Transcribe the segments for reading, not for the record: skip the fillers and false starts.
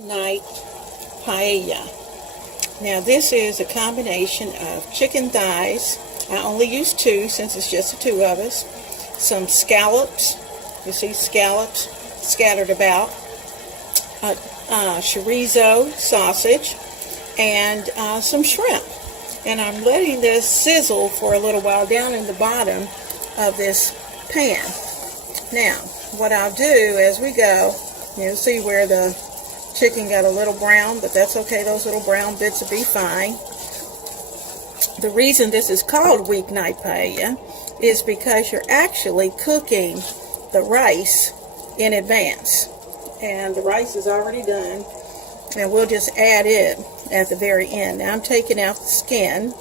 Weeknight Paella. Now this is a combination of chicken thighs. I only use two since it's just the two of us. Some scallops. You see scallops scattered about. Chorizo sausage. And some shrimp. And I'm letting this sizzle for a little while down in the bottom of this pan. Now, what I'll do as we go, you'll see where the chicken got a little brown, but that's okay. Those little brown bits will be fine. The reason this is called Weeknight Paella is because you're actually cooking the rice in advance. And the rice is already done, and we'll just add it at the very end. Now I'm taking out the skin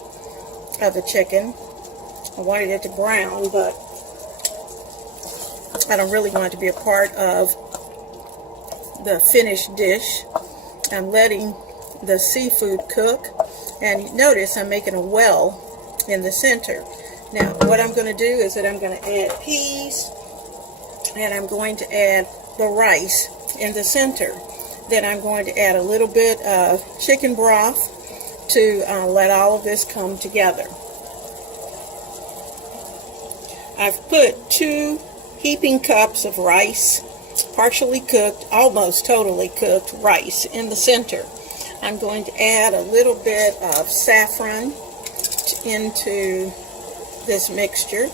of the chicken. I wanted it to brown, but I don't really want it to be a part of the finished dish. I'm letting the seafood cook, and notice I'm making a well in the center. Now what I'm going to do is that I'm going to add peas, and I'm going to add the rice in the center. Then I'm going to add a little bit of chicken broth to let all of this come together. I've put 2 heaping cups of rice, partially cooked, almost totally cooked rice in the center. I'm going to add a little bit of saffron into this mixture.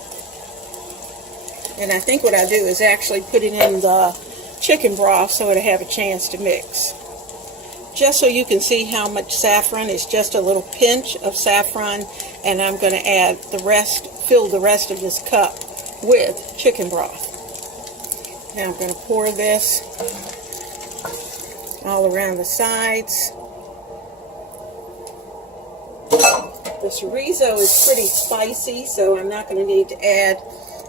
And I think what I do is actually put it in the chicken broth so it'll have a chance to mix. Just so you can see how much saffron, is just a little pinch of saffron, and I'm going to add the rest, fill the rest of this cup with chicken broth. Now I'm going to pour this all around the sides. The chorizo is pretty spicy, so I'm not going to need to add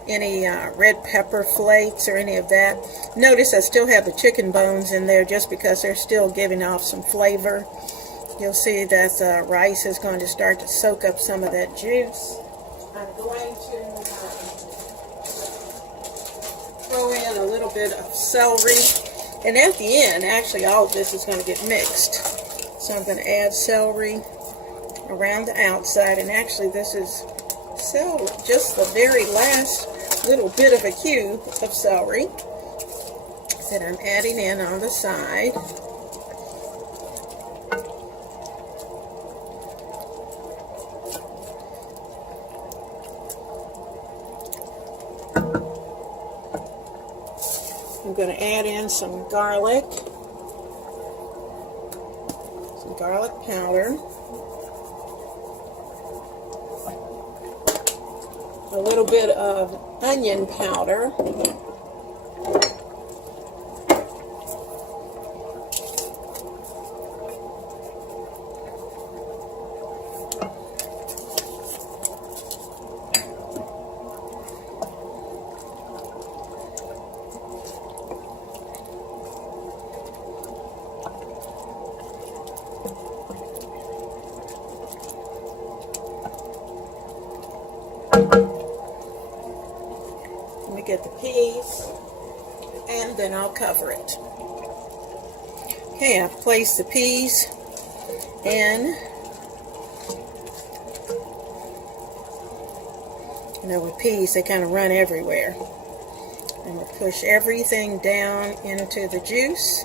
any red pepper flakes or any of that. Notice I still have the chicken bones in there just because they're still giving off some flavor. You'll see that the rice is going to start to soak up some of that juice. I'm going to throw in a little bit of celery, and at the end actually all of this is going to get mixed. So I'm going to add celery around the outside, and actually this is celery, just the very last little bit of a cube of celery that I'm adding in on the side. I'm going to add in some garlic powder, a little bit of onion powder, let me get the peas, and then I'll cover it. Okay, I've placed the peas in. You know, with peas, they kind of run everywhere. I'm going to push everything down into the juice.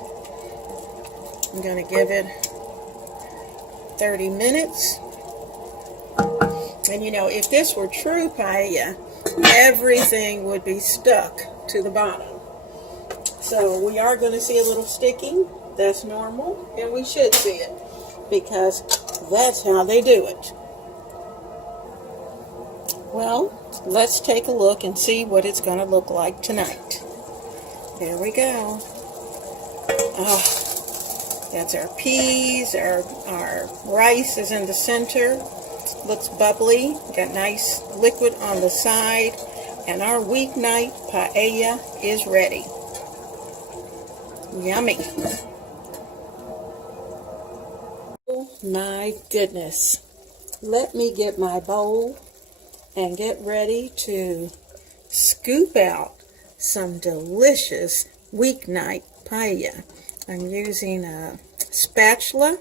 I'm going to give it 30 minutes. And you know, if this were true paella, everything would be stuck to the bottom. So we are going to see a little sticking. That's normal, and we should see it because that's how they do it. Well, let's take a look and see what it's going to look like tonight. There we go. Oh, that's our peas. Our rice is in the center. Looks bubbly. Got nice liquid on the side. And our weeknight paella is ready. Yummy. Oh my goodness. Let me get my bowl and get ready to scoop out some delicious weeknight paella. I'm using a spatula,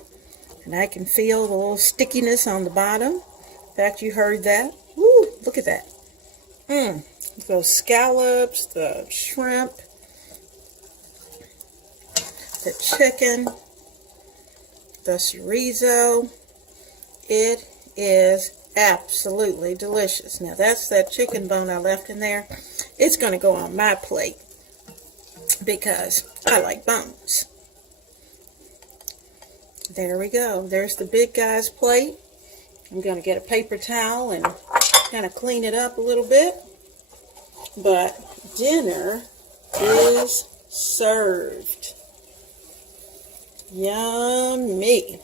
and I can feel the little stickiness on the bottom. In fact, you heard that. Woo, look at that. Those scallops, the shrimp, the chicken, the chorizo. It is absolutely delicious. Now, that's that chicken bone I left in there. It's going to go on my plate because I like bones. There we go. There's the big guy's plate. I'm going to get a paper towel and kind of clean it up a little bit. But dinner is served. Yummy.